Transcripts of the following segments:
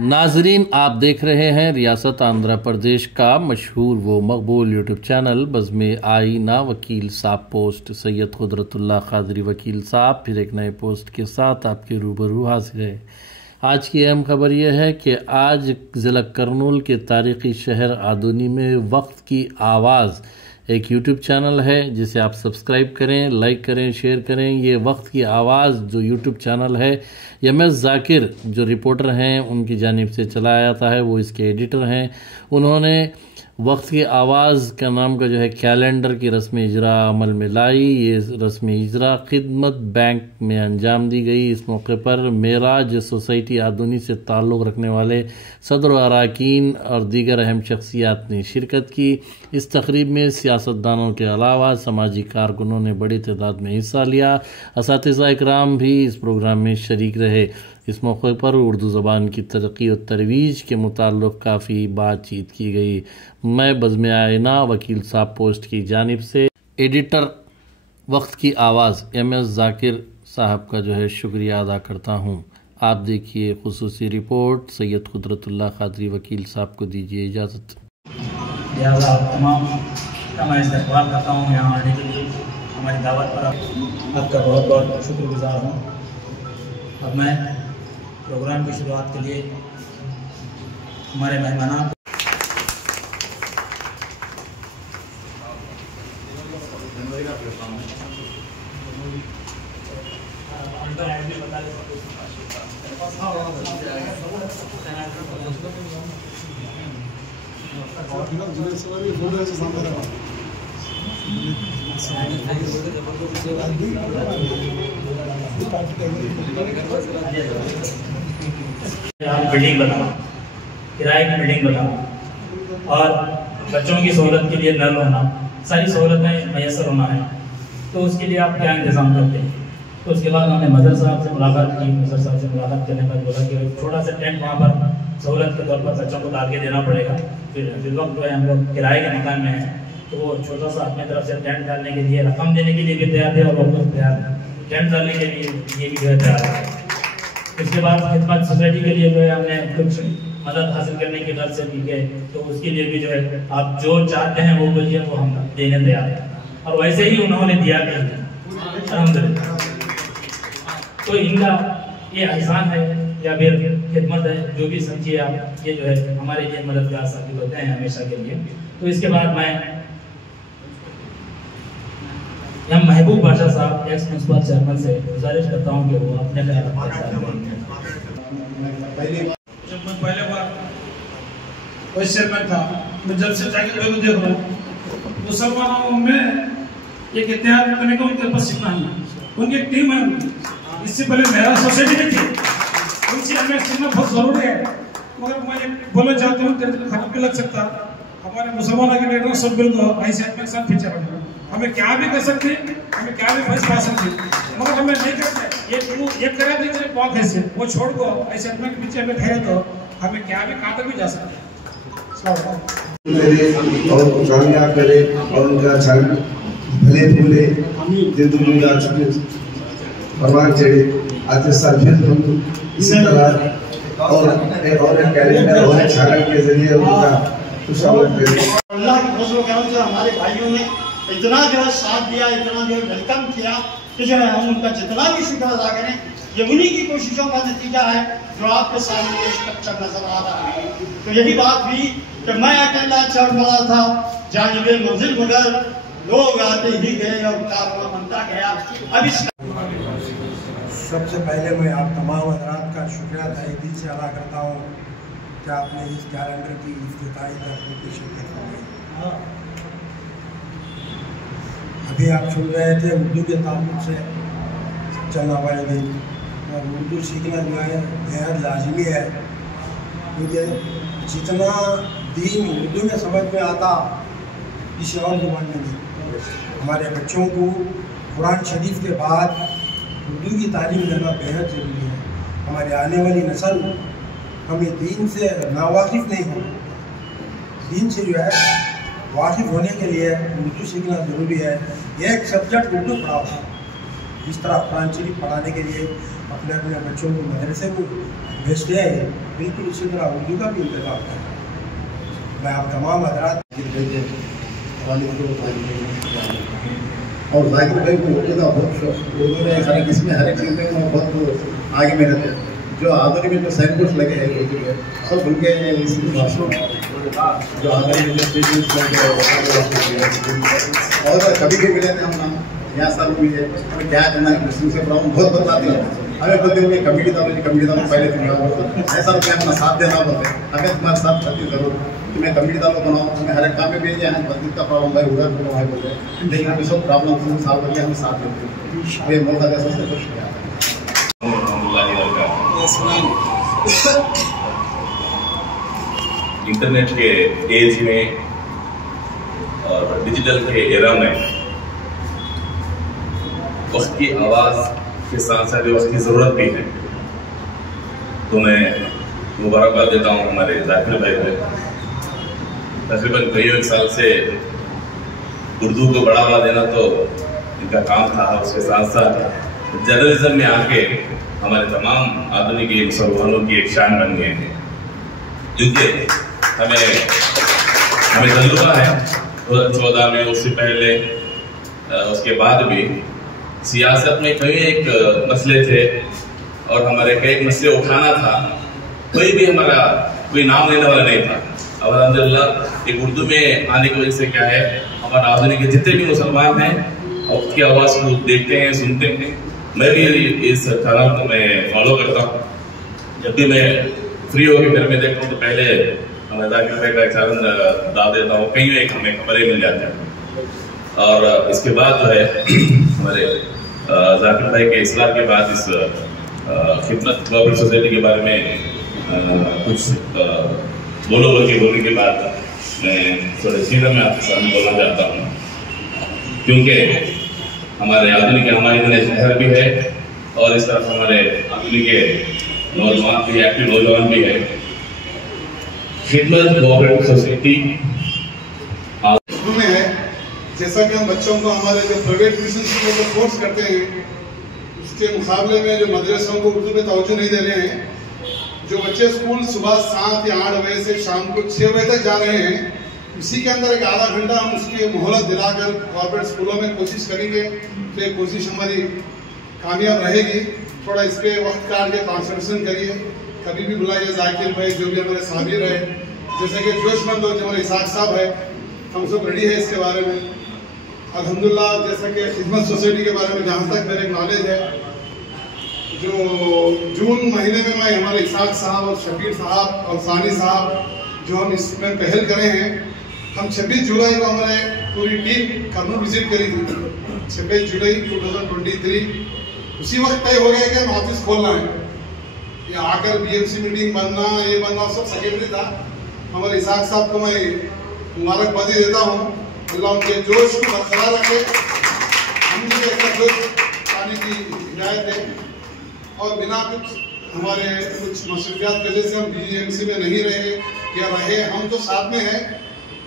नाजरीन, आप देख रहे हैं रियासत आंध्र प्रदेश का मशहूर व मकबूल यूट्यूब चैनल बज़्म आईना वकील साहब पोस्ट। सैयद कुदरतुल्लाह कादरी वकील साहब फिर एक नए पोस्ट के साथ आपके रूबरू हाजिर है। आज की अहम खबर यह है कि आज ज़िला करनूल के तारीख़ी शहर आदूनी में वक्त की आवाज़ एक यूट्यूब चैनल है जिसे आप सब्सक्राइब करें, लाइक करें, शेयर करें। ये वक्त की आवाज़ जो यूट्यूब चैनल है, एम.एस. ज़ाकिर जो रिपोर्टर हैं उनकी जानिब से चलाया जाता है, वो इसके एडिटर हैं। उन्होंने वक्त की आवाज़ का नाम का जो है कैलेंडर की रस्म इजरा अमल में लाई। ये रस्म इजरा खिदमत बैंक में अंजाम दी गई। इस मौके पर मेराज सोसाइटी आदूनी से ताल्लुक़ रखने वाले सदर अरकान और दीगर अहम शख्सियात ने शिरकत की। इस तकरीब में सियासतदानों के अलावा समाजी कारकुनों ने बड़ी तादाद में हिस्सा लिया। असातिज़ा इकराम भी इस प्रोग्राम में शरीक रहे। इस मौके पर उर्दू ज़बान की तरक्की और तरवीज के मुताल्लिक़ काफ़ी बातचीत की गई। मैं बज़्म आईना वकील साहब पोस्ट की जानिब से एडिटर वक्त की आवाज़ एम.एस. ज़ाकिर साहब का जो है शुक्रिया अदा करता हूँ। आप देखिए खुसूसी रिपोर्ट। सैयद कुदरतुल्लाह कादरी वकील साहब को दीजिए इजाज़त। लिहाजा तमाम का मैं इस्तक़बाल करता हूँ यहाँ आने के लिए। हमारी दावत पर आपका बहुत बहुत शुक्रगुज़ार हूँ। अब मैं प्रोग्राम की शुरुआत के लिए हमारे मेहमानों बिल्डिंग बनाओ, किराए की बिल्डिंग बनाओ और बच्चों की सहूलत के लिए नल होना, सारी सहूलतें मैसर होना है। तो उसके लिए आप क्या इंतज़ाम करते हैं? तो उसके बाद हमने मदर साहब से मुलाकात की। मदर साहब से मुलाकात करने पर बोला कि छोटा सा टेंट वहाँ पर सहूलत के तौर पर बच्चों को डाल के देना पड़ेगा। फिर जिस वक्त जो है हम लोग किराए के मकान में हैं तो वो छोटा सा अपनी तरफ से टेंट डालने के लिए रकम देने के लिए भी तैयार थे और वो खुद तैयार टेंट डालने के लिए ये भी जो है तैयार है। उसके बाद खिदमत सोसाइटी के लिए जो है हमने कुछ मदद हासिल करने की दर से भी गए, तो उसके लिए भी जो है आप जो चाहते हैं वो बोलिए, वो हम देने तैयार हैं। और वैसे ही उन्होंने दिया भी अल्हम्दुलिल्लाह। तो इनका ये एहसान है या फिर खिदमत है, जो भी समझिए आप, ये जो है हमारे लिए मददगार साबित होते हैं हमेशा के लिए। तो इसके बाद मैं हम महबूब बादशाह साहब एक्स म्युनिसिपल चेयरमैन से गुजारिश करता हूँ कि वो अपने जब मैं पहले बार वाइस चेयरमैन था, मैं जब से जाके देख रहा हूँ मुसलमानों में एक इत्तेहाद करने का उनके पास सीखना है, उनकी एक टीम है। इससे पहले मेरा सोसाइटी में थी, उनसे हमें सीखना बहुत जरूरी है। मगर मैं बोलना चाहता हूँ, खराब भी लग सकता, हमारे मुसलमानों के लीडर सब बिल्कुल ऐसे आदमी के साथ पीछे रखना। हमें क्या भी कर सकते, हमें क्या भी फैसला पा सकते, मगर हमें नहीं करते। ये करा दीजिए बहुत ऐसे वो छोड़ को ऐसे आदमी के पीछे हमें ठहरे तो हमें क्या भी कहाँ तक भी जा सकते। और कामयाब करे और उनका छल भले फूले जिंदगी आ चुके भगवान चढ़े आते साल फिर हम इसी तरह और एक कैलेंडर और एक छागल के जरिए उनका खुशामद करें। अल्लाह के फजल करम से हमारे भाइयों ने इतना जो है साथ दिया, इतना जो है वेलकम किया कि जो है हम उनका जितना भी शुक्र अदा करें, ये उन्हीं की कोशिशों का नतीजा है जो आपके सामने ये स्ट्रक्चर नजर आ रहा है। तो यही बात हुई कि मैं अकेला चढ़ पड़ा था जानिबे मंजिल, मगर लोग आते ही गए और कारवां बनता गया। अब इस सबसे पहले मैं आप तमाम हज़रात का शुक्रिया तहे दिल से अदा करता हूँ कि आपने इस कैलेंडर की इफ्तिताई तकरीब में शिरकत की। अभी आप सुन रहे थे उर्दू के ताल्लुक़ से चलना वाले, और उर्दू सीखना जो है बेहद लाजमी है, क्योंकि जितना दीन उर्दू में समझ में आता किसी और ज़ुबान में नहीं। हमारे बच्चों को कुरान शरीफ के बाद उर्दू की तालीम देना बेहद ज़रूरी है। हमारे आने वाली नस्ल हमें दीन से नावाकिफ़ नहीं हो, दीन से जो है वाकिफ़ होने के लिए उर्दू सीखना ज़रूरी है। एक सब्जेक्ट उर्दू पढ़ाओ, इस तरह कुरान शरीफ पढ़ाने के लिए अपने अपने बच्चों को मदरसे को भेजते हैं, बिल्कुल उसी तरह उर्दू का भी इंतजाम है। मैं आप तमाम हजरात और जाकिर भाई को उर्दू का बहुत शौक, उर्दू में हर इसमें हर एक चीज़ में बहुत आगे में रहते हैं। जो आधुनिक में जो साइन बोर्ड लगे हैं उर्दू में सब उनके इसकी भाषा जो आधुनिक में जो स्टेज लगे और कभी भी मिले थे हम ना यहाँ सब हुई है, हमें क्या करना है मुस्लिम से प्रॉब्लम बहुत बताते हैं। हमें बोलते हुए कमेटी दालो पहले तुम्हारा ऐसा क्या अपना साथ देना बोलते हैं, हमें तुम्हारे साथ खाती जरूर तुम्हें कमेटी दालो बनाओ, तुम्हें हर एक काम में भेजे हैं। बदली का प्रॉब्लम भाई उधर बोलो भाई बोलते हैं, लेकिन हमें सब प्रॉब्लम साल करके हमें साथ देते हैं। ये मौका जैसा से खुश किया इंटरनेट के एज में और डिजिटल के एरा में वक्त की आवाज़ के साथ साथ वक्त की ज़रूरत भी है। तो मैं मुबारकबाद देता हूँ हमारे जाकिर भाई को। तकरीबन कई एक साल से उर्दू को बढ़ावा देना तो इनका काम था, उसके साथ साथ जर्नलिज्म में आके हमारे तमाम आधुनिक मुसलमानों की एक शान बन गए हैं, क्योंकि हमें तजुर्बा है 2014 में, उससे पहले उसके बाद भी सियासत में कई एक मसले थे और हमारे कई मसले उठाना था, कोई भी हमारा कोई नाम लेने वाला नहीं था। अब अल्हम्दुलिल्लाह एक उर्दू में आने की वजह से क्या है, हमारे आधुनिक जितने भी मुसलमान हैं उसकी की आवाज़ को देखते हैं, सुनते हैं। मैं भी इस चैनल को मैं फॉलो करता हूँ। जब भी मैं फ्री होकर घर में देखता हूँ तो पहले हमें जाकिर भाई का चैनल डाल देता हूँ, कहीं एक हमें खबरें मिल जाती हैं। और इसके बाद जो है हमारे जाकिर भाई के इस्लाम के बाद इस खिदमत कोऑपरेटिव सोसाइटी के बारे में कुछ बोलने के बाद मैं थोड़े सीधा में आपके सामने बोलना चाहता हूँ, क्योंकि हमारे आधुनिक हमारे इतने शहर भी है और इस तरफ हमारे आधुनिक नौजवान भी, एक्टिव नौजवान भी है। खिदमत कोऑपरेटिव सोसाइटी में है, जैसा कि हम बच्चों को हमारे जो प्राइवेट ट्यूशन स्कूलों को कोर्स करते हैं उसके मुकाबले में जो मदरसों को उर्दू पे तवज्जो नहीं दे रहे हैं। जो बच्चे स्कूल सुबह 7 या 8 बजे से शाम को 6 बजे तक जा रहे हैं, इसी के अंदर एक आधा घंटा हम उसकी मोहलत दिलाकर कॉर्पोरेट स्कूलों में कोशिश करेंगे तो ये कोशिश हमारी कामयाब रहेगी। थोड़ा इस पर वक्त काट के कॉन्सेंट्रेशन करिए, कभी भी बुलाइए जाकिर भाई जो भी हमारे साबिर है, जैसे कि जोशमंद लोग जो हमारे इसाक साहब है, हम सब रेडी है इसके बारे में। अल्हम्दुलिल्लाह जैसा कि खिदमत सोसाइटी के बारे में जहाँ तक मेरे नॉलेज है, जो जून महीने में मैं हमारे इसाक साहब और शबीर साहब और सानी साहब जो हम इसमें पहल करे हैं, हम 26 जुलाई को हमारे पूरी टीम कर्नूल विजिट करी थी। 26 जुलाई 2023 उसी वक्त तय हो गया कि हम ऑफिस खोलना है। ये आकर बीएमसी मीटिंग बनना, ये बनना सब सेकेंडरी था। हमारे इसाक साहब को मैं मुबारकबादी देता हूँ, अल्लाह उनके जोश को बरकरार रखे, हम भी ऐसा जोश पाने की हिदायत है। और बिना कुछ हमारे कुछ मसरूफियात की वजह से हम बीएमसी में नहीं रहे या रहे, हम तो साथ में हैं।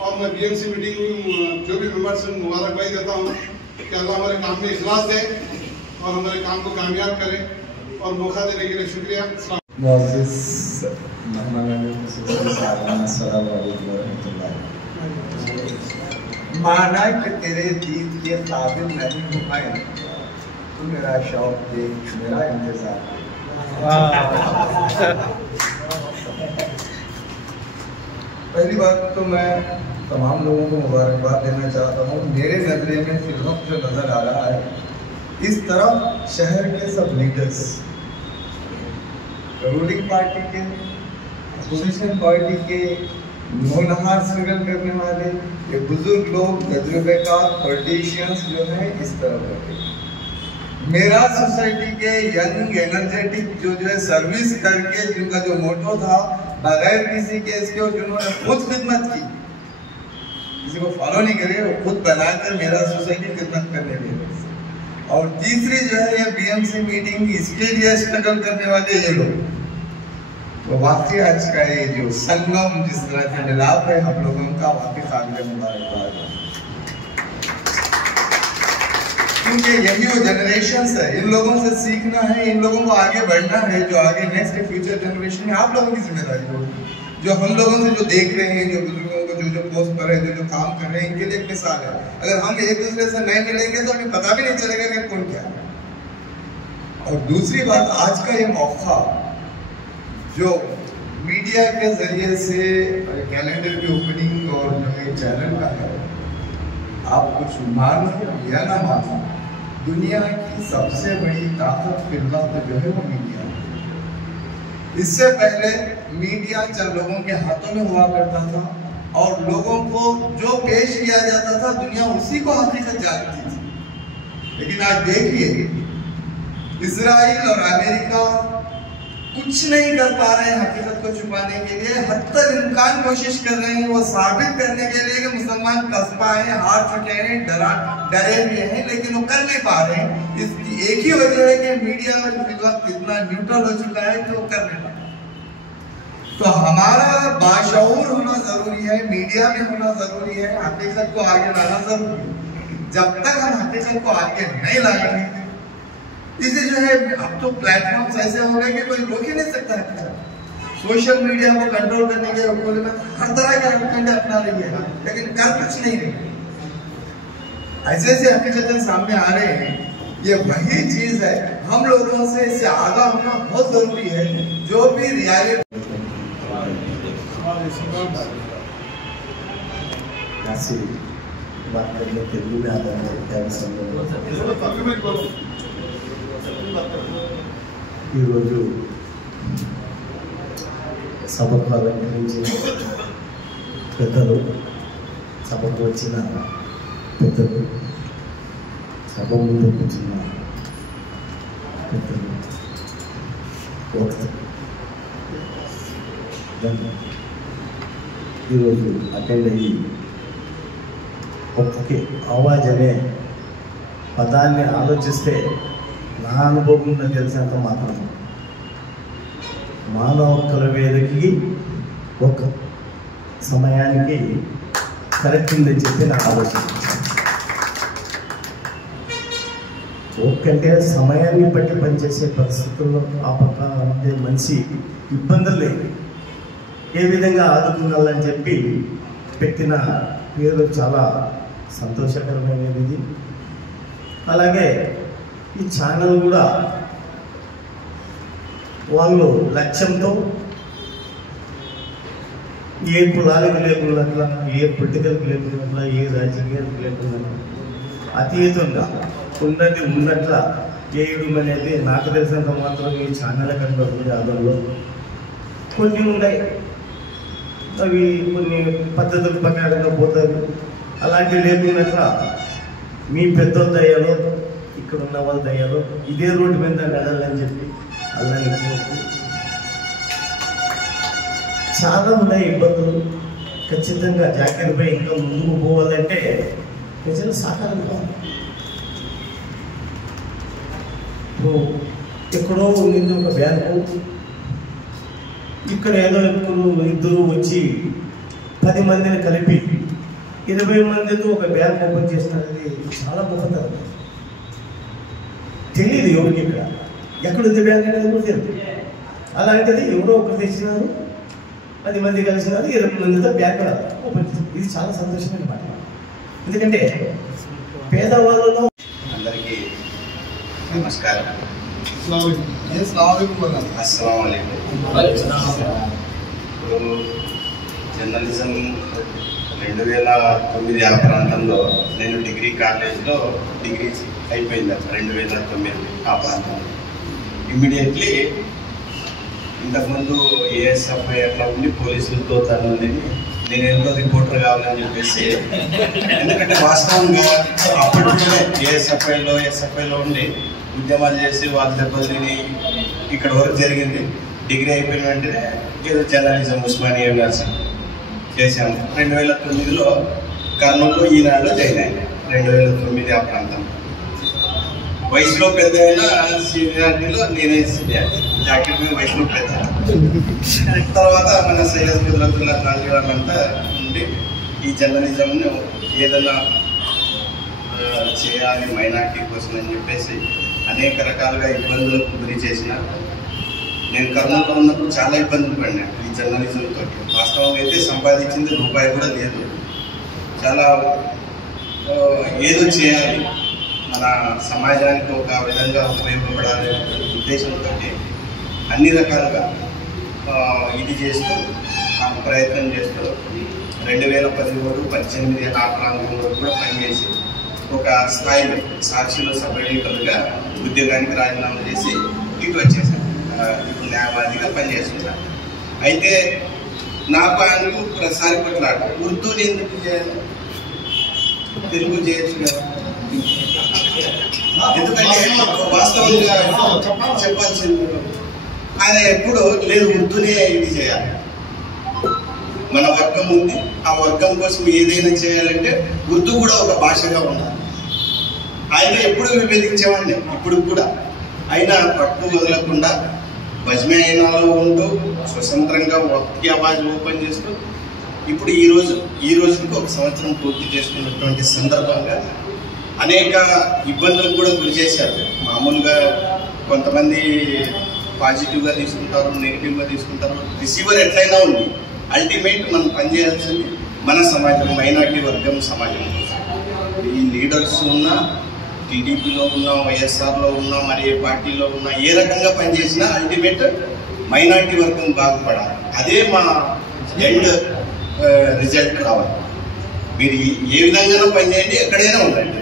और मैं बीएमसी मीटिंग में जो भी मेंबर्स हैं मुबारकबादी देता हूँ कि अल्लाह हमारे काम में इखलास दे और हमारे काम को कामयाब करे, और मौका देने के लिए शुक्रिया। माना कि तेरे दीद के काबिल नहीं हो पाए तो मेरा शौक देख, मेरा इंतजार। पहली बात तो मैं तमाम लोगों को मुबारकबाद देना चाहता हूँ। मेरे नजरे में फिर वक्त जो नज़र आ रहा है, इस तरफ शहर के सब लीडर्स, रूलिंग पार्टी के, अपोजिशन पार्टी के, नौनहार स्ट्रगल करने वाले, ये बुजुर्ग लोग, तजुर्बेकार पॉलिटिशियंस जो है इस तरफ बैठे। मेरा सोसाइटी के यंग एनर्जेटिक जो है सर्विस करके, जिनका जो मोटो था बगैर किसी केस के, और जिन्होंने खुद खिदमत की, किसी को फॉलो नहीं करे, वो खुद बनाकर मेरा सोसाइटी खिदमत करने लगे। और तीसरी जो है ये बीएमसी मीटिंग, इसके लिए स्ट्रगल करने वाले ये लोग, तो वाकई आज का ये जो संगम जिस तरह से मिलाप है हम लोगों का, वाकई काबिल मुबारकबाद है। क्योंकि यही वो जनरेशंस है, इन लोगों से सीखना है, इन लोगों को आगे बढ़ना है। जो आगे नेक्स्ट फ्यूचर जनरेशन है, आप लोगों की जिम्मेदारी होगी। जो हम लोगों से जो देख रहे हैं, जो बुजुर्गों को जो पोस्ट कर रहे हैं, जो काम कर रहे हैं, इनके लिए एक मिसाल है। अगर हम एक दूसरे से नहीं मिलेंगे तो हमें पता भी नहीं चलेगा कि कौन क्या है। और दूसरी बात, आज का ये मौका जो मीडिया के जरिए से कैलेंडर की ओपनिंग और जो ये चैनल का है, आप कुछ मानो या ना मानो, दुनिया की सबसे बड़ी ताकत फिलहाल जो है वो मीडिया है। इससे पहले मीडिया चंद लोगों के हाथों में हुआ करता था और लोगों को जो पेश किया जाता था दुनिया उसी को हकीकत जानती थी। लेकिन आज देखिए, इजराइल और अमेरिका कुछ नहीं कर पा रहे हैं हकीकत को छुपाने के लिए, हद इम्कान कोशिश कर रहे हैं वो साबित करने के लिए कि मुसलमान कस्बा है, हार चुके हैं, डरे हुए हैं, लेकिन वो कर नहीं पा रहे हैं। इसकी एक ही वजह है कि मीडिया इस वक्त इतना न्यूट्रल हो चुका है कि वो कर नहीं पा रहे। तो हमारा बाशऊर होना जरूरी है, मीडिया में होना जरूरी है, हकीकत को आगे लाना जरूरी है। जब तक हम हकीकत को आगे नहीं लाएंगे, इसे जो है अब तो प्लेटफॉर्म्स ऐसे हो गए कि कोई रोक ही नहीं सकता है। सोशल मीडिया को कंट्रोल करने के हुकूमत हर तरह के हरकतें अपना रही है, लेकिन कर कुछ नहीं रही। ऐसे ऐसे हकीकतें सामने आ रहे हैं। ये वही चीज है, हम लोगों से इससे आगाह होना बहुत जरूरी है। जो भी रियलिटी बात करने तेलुगु में आता है क्या ఈరోజు సభకు అలంకరించిన పెద్దలు, సభకు వచ్చిన పెద్దలు, సభ ముందు కూర్చున్న పెద్దలు, ఈరోజు అటెండ్ అయ్యి ఒకే ఆవాజ్ అనే పదాన్ని ఆలోచిస్తే నా అనుభవం తెలిసినంత మాత్రం మానవ హక్కుల వేదికకి ఒక సమయానికి కరెక్ట్ ఉందని చెప్పి నా ఆలోచన. ఒక్కంటే సమయాన్ని బట్టి పనిచేసే పరిస్థితుల్లో ఆ పక్క ఉండే మనిషి ఇబ్బందులు లేదు, ఏ విధంగా ఆదుకోవాలని చెప్పి పెట్టిన పేరు చాలా సంతోషకరమైనది. అలాగే ఈ ఛానల్ కూడా వాళ్ళు లక్ష్యంతో ఏ కులాలకు లేకుండా, ఏ పొలిటికల్కి లేకుండా, ఏ రాజకీయాలకు లేకుండా అతీతంగా ఉన్నది ఉన్నట్ల చేయడం అనేది నాకు తెలిసినంత మాత్రం ఈ ఛానల్ కనబడుతుంది. ఆదంలో కొన్ని ఉన్నాయి, అవి కొన్ని పద్ధతుల ప్రకారంగా పోతారు. అలాంటివి లేకున్నట్ల మీ పెద్ద దయ్యాలో ఇక్కడ ఉన్న వాళ్ళ దయ్యాలో ఇదే రోడ్డు మీద నడాలని చెప్పి అలా చాలా ఉన్నాయి ఇబ్బందులు. ఖచ్చితంగా జాగ్రత్తపై ఇంకా ముందుకు పోవాలంటే ప్రజలు సహకారం కావాలి. ఇప్పుడు ఎక్కడో ఉండింది ఒక బ్యాంకు, ఇక్కడ ఏదో ఇద్దరు వచ్చి 10 మందిని కలిపి 20 మందితో ఒక బ్యాంక్ ఓపెన్ చేసినది చాలా గొప్పతనం. తెలియదు ఎవరికి ఇక్కడ ఎక్కడుంది బ్యాంక్ అనేది కూడా తెలియదు. అలాంటిది ఎవరో ఒకరు తెచ్చినారు, 10 మంది కలిసినారు, 20 మందితో బ్యాంక్ ఓపెన్ చేశారు. ఇది చాలా సంతోషమైన మాట. ఎందుకంటే పేదవాళ్ళలో అందరికీ నమస్కారం. ఇప్పుడు జర్నలిజం 2009 ఆ ప్రాంతంలో నేను డిగ్రీ కాలేజ్లో డిగ్రీ అయిపోయింది. 2009 ఆ ప్రాంతంలో ఇమ్మీడియట్లీ ఇంతకుముందు ఏఎస్ఎఫ్ఐ అట్లా ఉండి పోలీసులతో తనని నేను ఎంతో రిపోర్టర్ కావాలని చెప్పేసి, ఎందుకంటే వాస్తవంగా అప్పట్లోనే ఏఎస్ఎఫ్ఐలో ఎస్ఎఫ్ఐలో ఉండి ఉద్యమాలు చేసి వాళ్ళు దెబ్బలు తిని ఇక్కడ వరకు జరిగింది. డిగ్రీ అయిపోయిన వెంటనే ఏదో జర్నలిజం ఉస్మానియా యూనివర్సిటీ చేశాము. 2009లో కర్నూలులో ఈనాడులో జాయిన్ అయ్యాను. 2009 ఆ ప్రాంతం. వయసులో పెద్ద అయినా సీనియారిటీలో నేనే సీనియారిటీ, జాకెట్ వయసులో పెద్ద. తర్వాత మన సయ్యద్ కుదరతుల్లా ఖాజీ వాళ్ళంతా ఉండి ఈ జర్నలిజంను ఏదైనా చేయాలి మైనార్టీ కోసం అని చెప్పేసి అనేక రకాలుగా ఇబ్బందులకు గురి చేసిన నేను కర్నూలులో ఉన్నప్పుడు చాలా ఇబ్బందులు పడినా ఈ జర్నలిజంతో. వాస్తవంగా అయితే సంపాదించింది రూపాయి కూడా లేదు. చాలా ఏదో చేయాలి, మన సమాజానికి ఒక విధంగా ఉపయోగపడాలనే ఉద్దేశంతో అన్ని రకాలుగా ఇది చేస్తూ ప్రయత్నం చేస్తూ 2017-18 ఆ ప్రాంతంలో కూడా పనిచేసి ఒక స్థాయిలో సాక్షిలో సబ్ ఎడిటర్గా ఉద్యోగానికి రాజీనామా చేసి ఇటు వచ్చేసాను. ఇప్పుడు న్యాయవాదిగా పనిచేస్తున్నాను. అయితే నాకు ఆయనకు ప్రసారి కొట్లాట ఉర్దూని ఎందుకు చేయాలి, తెలుగు చేయొచ్చు కదా. ఎందుకంటే వాస్తవంగా చెప్పాల్సింది ఆయన ఎప్పుడు లేదు ఉర్దూనే ఇది చేయాలి, మన వర్గం ఉంది, ఆ వర్గం కోసం ఏదైనా చేయాలంటే ఉర్దూ కూడా ఒక భాషగా ఉండాలి. ఆయన ఎప్పుడు విభేదించేవాడిని, ఇప్పుడు కూడా. అయినా పట్టు వదలకుండా బజ్మేనాలో ఉంటూ స్వతంత్రంగా వక్తి ఆవాజ్ ఓపెన్ చేస్తూ ఇప్పుడు ఈ రోజుకి 1 సంవత్సరం పూర్తి చేసుకున్నటువంటి సందర్భంగా అనేక ఇబ్బందులకు కూడా గురి చేశారు. మామూలుగా కొంతమంది పాజిటివ్గా తీసుకుంటారు, నెగిటివ్గా తీసుకుంటారు. రిసీవర్ ఎట్లయినా ఉంది, అల్టిమేట్ మనం పనిచేయాల్సింది మన సమాజం, మైనార్టీ వర్గం సమాజం కోసం. ఈ లీడర్స్ ఉన్నా, టీడీపీలో ఉన్నా, వైఎస్ఆర్లో ఉన్నా, మరి ఏ పార్టీలో ఉన్నా, ఏ రకంగా పనిచేసినా అల్టిమేట్ మైనార్టీ వర్గం బాగుపడాలి. అదే మా ఎండ్ రిజల్ట్ రావాలి. మీరు ఏ విధంగా పనిచేయండి, ఎక్కడైనా ఉండండి.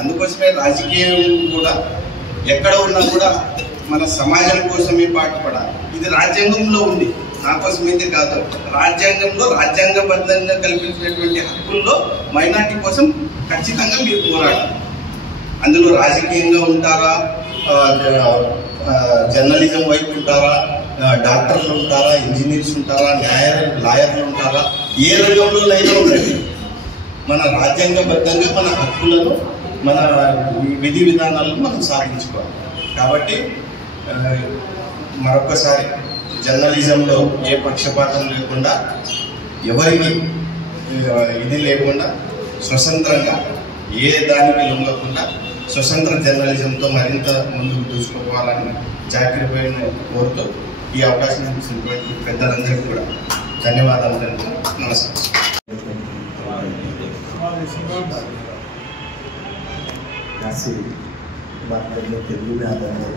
అందుకోసమే రాజకీయం కూడా ఎక్కడ ఉన్నా కూడా మన సమాజం కోసమే పాటుపడాలి. ఇది రాజ్యాంగంలో ఉంది, నా కోసమైతే కాదు. రాజ్యాంగంలో రాజ్యాంగబద్ధంగా కల్పించినటువంటి హక్కుల్లో మైనార్టీ కోసం ఖచ్చితంగా మీరు పోరాడాలి. అందులో రాజకీయంగా ఉంటారా, జర్నలిజం వైపు ఉంటారా, డాక్టర్లు ఉంటారా, ఇంజనీర్స్ ఉంటారా, లాయర్లు ఉంటారా, ఏ రంగంలోనైనా ఉండండి. మన రాజ్యాంగబద్ధంగా మన హక్కులను, మన విధి విధానాలను మనం సాధించుకోవాలి. కాబట్టి మరొకసారి జర్నలిజంలో ఏ పక్షపాతం లేకుండా, ఎవరికి ఇది లేకుండా స్వతంత్రంగా ఏ దానికి లొంగకుండా స్వతంత్ర జర్నలిజంతో మరింత ముందుకు దూసుకుపోవాలని జాకిరిపైన కోరుతూ ఈ అవకాశం ఇచ్చినటువంటి పెద్దలందరికీ కూడా ధన్యవాదాలు తెలుపుతున్నాను. నమస్కారం. తెలుగు में आता है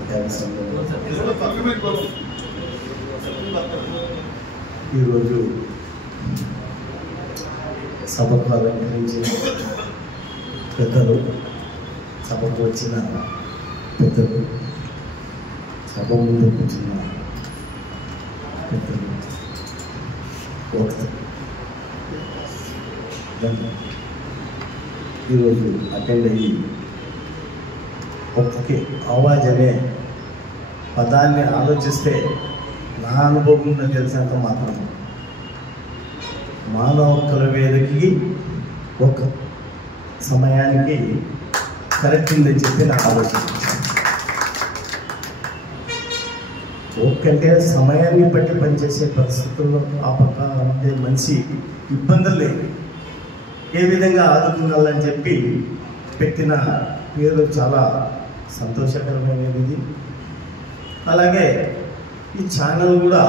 ఈరోజు సభకు అలంకరించిన పెద్దలు, సభకు వచ్చిన పెద్దలు, సభ ముందు వచ్చిన పెద్దలు, ఈరోజు అటెండ్ అయ్యి ఒకే ఆవాజ్ అనే పదాన్ని ఆలోచిస్తే నా అనుభవంలో తెలిసినంత మాత్రం మానవ హక్కుల వేదికకి ఒక సమయానికి కరెక్ట్ ఉందని చెప్పి నాకు ఆలోచన. ఒక్కంటే సమయాన్ని బట్టి పనిచేసే పరిస్థితుల్లో ఆ పక్క ఉండే మనిషి ఇబ్బందులు లేదు, ఏ విధంగా ఆదుకోవాలని చెప్పి పెట్టిన పేరు చాలా సంతోషకరమైనది. అలాగే ఈ ఛానల్ కూడా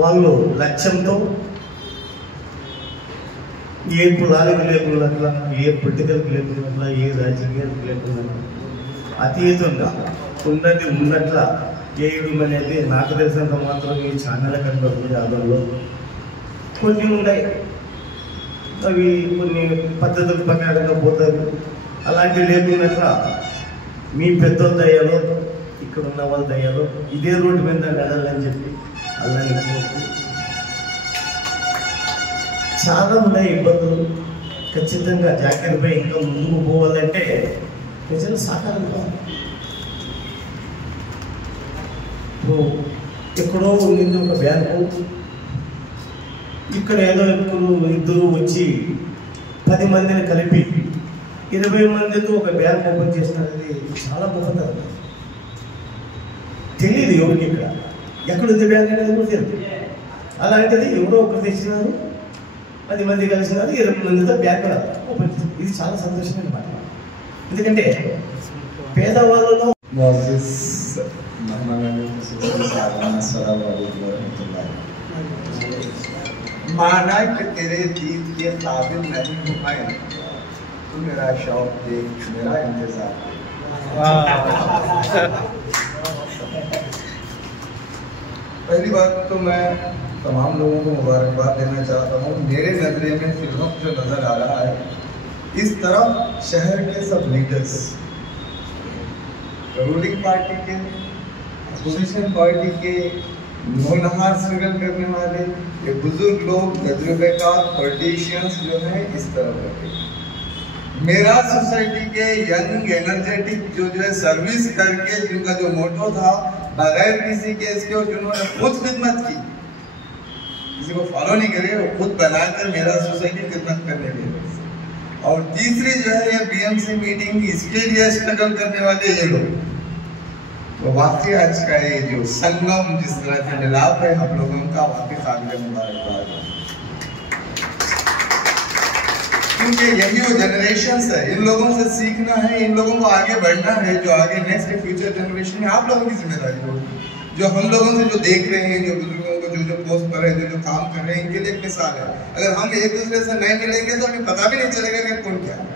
వాళ్ళు లక్ష్యంతో ఏ కులాలకు లేకుండా, ఏ పొలిటికల్కి లేకుండా, ఏ రాజకీయాలకు లేకుండా అతీతంగా ఉన్నట్ల చేయడం అనేది నాకు తెలిసినంత మాత్రం ఈ ఛానల్ కనబడుతుంది. ఆదంలో కొన్ని ఉన్నాయి, అవి కొన్ని పద్ధతుల ప్రకారంగా పోతారు. అలాంటివి లేకున్నట్ల మీ పెద్దల దయ్యాలో, ఇక్కడ ఉన్న వాళ్ళ దయ్యాలో ఇదే రోడ్డు మీద నడాలని చెప్పి అలాగే చాలా ఉన్నాయి ఇబ్బందులు. ఖచ్చితంగా జాగ్రత్తపై ఇంకా ముందుకు పోవాలంటే ప్రజలు సహకారం కావాలి. ఇప్పుడు ఎక్కడో ఉండింది ఒక బ్యాంకు, ఇక్కడ ఏదో ఇద్దరు వచ్చి 10 మందిని కలిపి 20 మందితో ఒక బ్యాంక్ ఓపెన్ చేసినది చాలా గొప్పతనం. తెలియదు ఎవరికి ఇక్కడ ఎక్కడుంది బ్యాంక్ అనేది కూడా తెలియదు. అలాంటిది ఎవరో ఒకరు తెచ్చినారు, 10 మంది కలిసినారు, 20 మందితో బ్యాగ్ ఇది చాలా సంతోషమైన మాట. ఎందుకంటే పేదవాళ్ళలో माना कि तेरे दीद के काबिल नहीं हूँ मैं, तू मेरा शौक देख, मेरा इंतजार। पहली बात तो मैं तमाम लोगों को मुबारकबाद देना चाहता हूँ। मेरे नजरे में फिल्मों जो नजर आ रहा है, इस तरफ शहर के सब लीडर्स, रूलिंग पार्टी के, अपोजिशन पार्टी के, नौनहार स्ट्रगल करने वाले, ये बुजुर्ग लोग, तजुर्बेकार पॉलिटिशियंस जो हैं, इस तरफ बैठे। मेरा सोसाइटी के यंग एनर्जेटिक जो है सर्विस करके, जिनका जो मोटो था बगैर किसी केस के, और जिन्होंने खुद खिदमत की, किसी को फॉलो नहीं करे, वो खुद बनाकर मेरा सोसाइटी खिदमत करने लगे। और तीसरी जो है ये बीएमसी मीटिंग, इसके लिए स्ट्रगल करने वाले ये लोग, तो वाकई आज का ये जो संगम जिस तरह से मिलाप है हम लोगों का, वाकई काबिल मुबारकबाद है। क्योंकि यही वो जनरेशंस है, इन लोगों से सीखना है, इन लोगों को आगे बढ़ना है। जो आगे नेक्स्ट फ्यूचर जनरेशन है, आप लोगों की जिम्मेदारी होगी। जो हम लोगों से जो देख रहे हैं, जो बुजुर्गों को जो पोस्ट पर है, जो काम कर रहे हैं, इनके लिए एक मिसाल है। अगर हम एक दूसरे से नहीं मिलेंगे तो हमें पता भी नहीं चलेगा कि कौन क्या है।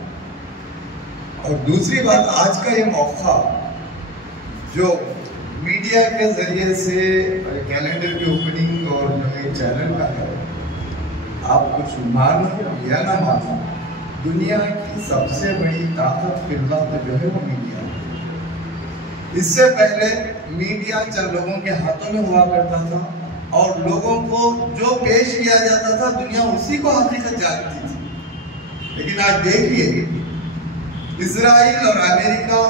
और दूसरी बात, आज का ये मौका जो मीडिया के जरिए से कैलेंडर की ओपनिंग और जो ये चैनल का है, आप कुछ मानो या ना मानो, दुनिया की सबसे बड़ी ताकत फिल्म जो है वो मीडिया है। इससे पहले मीडिया चंद लोगों के हाथों में हुआ करता था, और लोगों को जो पेश किया जाता था दुनिया उसी को हकीकत जानती थी। लेकिन आज देखिए, इजराइल और अमेरिका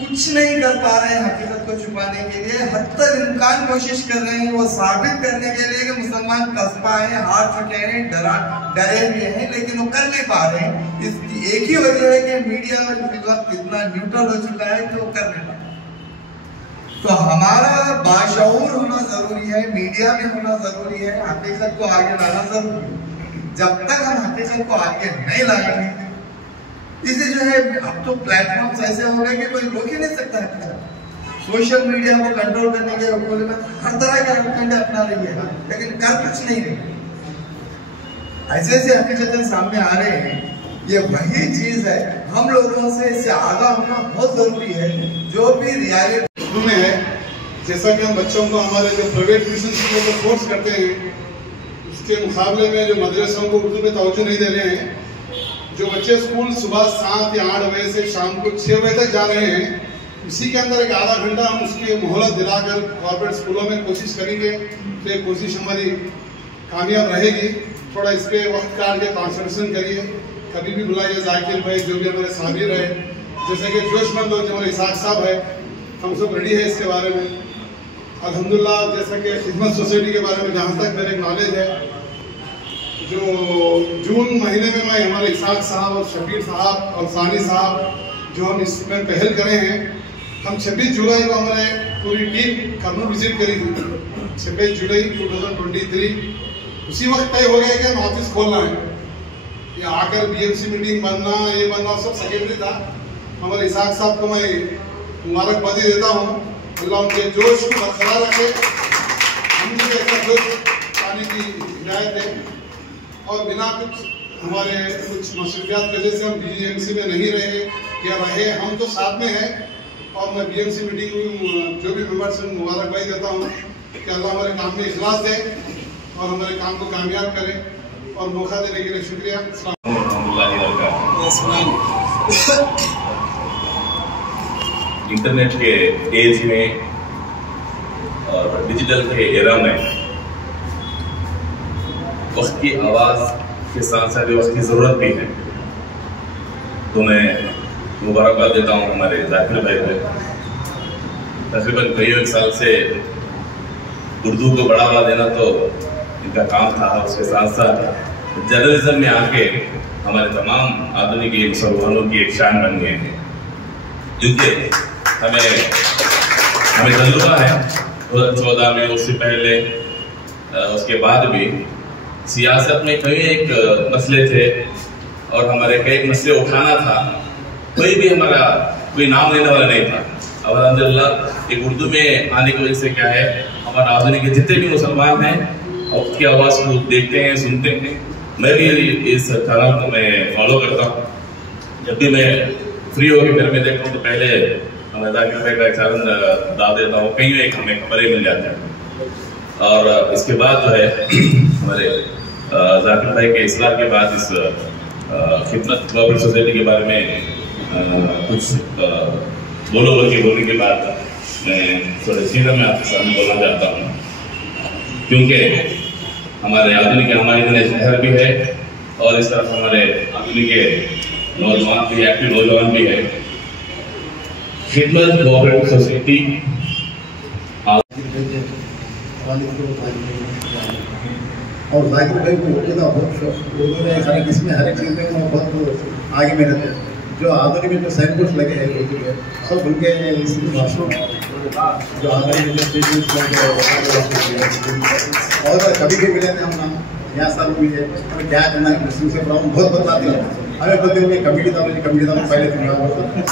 कुछ नहीं कर पा रहे हैं हकीकत को छुपाने के लिए, हत्तर इम्कान कोशिश कर रहे हैं वो साबित करने के लिए कि मुसलमान कस्बा है, हार चुके हैं, डरे हुए हैं, लेकिन वो कर नहीं पा रहे हैं। इसकी एक ही वजह है कि मीडिया में इतना न्यूट्रल हो चुका है कि वो कर नहीं पा रहे। तो हमारा बाशऊर होना जरूरी है, मीडिया में होना जरूरी है, हकीकत को आगे लाना जरूरी है। जब तक हम हकीकत को आगे नहीं लाएंगे, इसे जो है अब तो प्लेटफॉर्म्स ऐसे हो गए कि कोई रोक ही नहीं सकता है। सोशल मीडिया को कंट्रोल करने के हुकूमत हर तरह के हरकतें अपना रही है, लेकिन कर कुछ नहीं रही। ऐसे ऐसे हकीकतें सामने आ रहे हैं। ये वही चीज है, हम लोगों से इससे आगाह होना बहुत जरूरी है। जो भी रियलिटी में है, जैसा कि हम बच्चों को हमारे जो प्राइवेट ट्यूशन स्कूलों को फोर्स करते हैं, उसके मुकाबले में जो मदरसों को उर्दू पे तवज्जो नहीं दे रहे हैं, जो बच्चे स्कूल सुबह 7 या 8 बजे से शाम को 6 बजे तक जा रहे हैं, इसी के अंदर एक आधा घंटा हम उसकी मोहलत दिलाकर कॉर्पोरेट स्कूलों में कोशिश करेंगे तो ये कोशिश हमारी कामयाब रहेगी। थोड़ा इस पर वक्त काट के कॉन्सेंट्रेशन करिए, कभी भी बुलाइए जाकिर भाई, जो भी हमारे साबिर है, जैसे कि जोशमंद लोग जो हमारे इसाक साहब है, हम सब रेडी है इसके बारे में। अल्हम्दुलिल्लाह, जैसा कि खिदमत सोसाइटी के बारे में जहाँ तक मेरे नॉलेज है, जो जून महीने में मैं हमारे इसाक साहब और शबीर साहब और सानी साहब जो हम इसमें पहल करे हैं, हम 26 जुलाई को हमारे पूरी टीम कर्नूल विजिट करी थी। 26 जुलाई 2023 उसी वक्त तय हो गया कि हम ऑफिस खोलना है। ये आकर बीएमसी मीटिंग बनना, ये बनना सब सेकेंडरी था। हमारे इसाक साहब को मैं मुबारकबादी देता हूँ, अल्लाह उनके जोश को बरकरार रखे, हम भी ऐसा जोश पाने की हिदायत है। और बिना कुछ हमारे कुछ मसरूफियात की वजह से हम बीएमसी में नहीं रहे या रहे, हम तो साथ में हैं। और मैं बीएमसी मीटिंग जो भी मेंबर्स हैं मुबारकबादी देता हूँ कि अल्लाह हमारे काम में इखलास दे और हमारे काम को कामयाब करे। और मौका देने के लिए शुक्रिया। इंटरनेट के एज में और डिजिटल के एरा में वक्त की आवाज़ के साथ साथ वक्त की ज़रूरत भी है। तो मैं मुबारकबाद देता हूँ हमारे जाकिर भाई को। तकरीबन कई एक साल से उर्दू को बढ़ावा देना तो इनका काम था, उसके साथ साथ जर्नलिज्म में आके हमारे तमाम आधुनिक मुसलमानों की एक शान बन गए हैं, जिनके हमें तजुर्बा है 2014 में, उससे पहले उसके बाद भी सियासत में कई एक मसले थे और हमारे कई मसले उठाना था, कोई भी हमारा कोई नाम लेने वाला नहीं था। अब अल्हम्दुलिल्लाह एक उर्दू में आने की वजह से क्या है, हमारे आधुनिक के जितने भी मुसलमान हैं और उसकी आवाज़ को देखते हैं, सुनते हैं। मैं भी इस चैनल को मैं फॉलो करता हूँ। जब भी मैं फ्री होकर घर में देखता हूँ तो पहले हमें जाकिर भाई का चैनल डाल देता हूँ, कहीं एक हमें खबरें मिल जाती हैं। और इसके बाद जो है हमारे जाकिर भाई के इस्लाह के बाद इस खिदमत कोऑपरेटिव सोसाइटी के बारे में कुछ बोलने के बाद मैं थोड़े सीधा में आपके सामने बोलना चाहता हूँ, क्योंकि हमारे आधुनिक हमारे शहर भी है और इस तरफ हमारे आधुनिक नौजवान भी, एक्टिव नौजवान भी है। खिदमत कोऑपरेटिव सोसाइटी और जाकिर भाई को उर्दू का बहुत शौक, उर्दू में हर इसमें हर एक चीज़ में बहुत आगे मेहनत है। जो आधुनिक में जो साइन बोर्ड लगे हैं उर्दू के, सब उनके इसकी भाषा जो आधुनिक में जो और कभी भी मिले थे हम यहाँ साल भी है, हमें क्या करना है मुस्लिम से प्रॉब्लम बहुत बताते हैं। हमें बोलते हुए कमेटी दालों पहले तुम्हें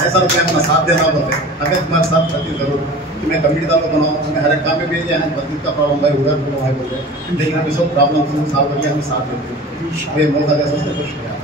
ऐसा रुपये अपना साथ देना पड़ता है, हमें तुम्हारे साथ करती जरूर कि मैं कमेटी दालों बनाऊँ, हमें हर एक काम में भी यहाँ बदली का प्रॉब्लम भाई उधर बोलते हैं, लेकिन हमें सब प्रॉब्लम सॉल्व करके हमें साथ देते हैं। ये मुल्क का सबसे खुश है।